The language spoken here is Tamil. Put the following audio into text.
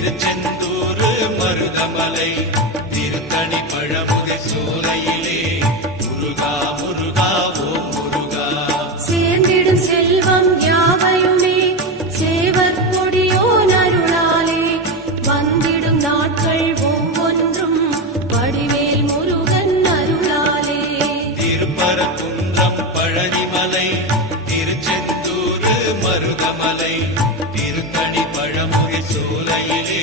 திருச்செந்தூர் மருதமலை திருத்தணி பழமுகை சோலையிலே முருகா முருகா ஓம் முருகா. சேர்ந்திடும் செல்வம் யாவையுமே சேவர் கொடியோன் அருளாலே வந்திடும் நாட்கள் ஒவ்வொன்றும் வடிவேல் முருகன் அருளாலே. திருப்பரங்குன்றம் பழனிமலை திருச்செந்தூர் மருதமலை திருத்தணி பழமுகை சோலையிலே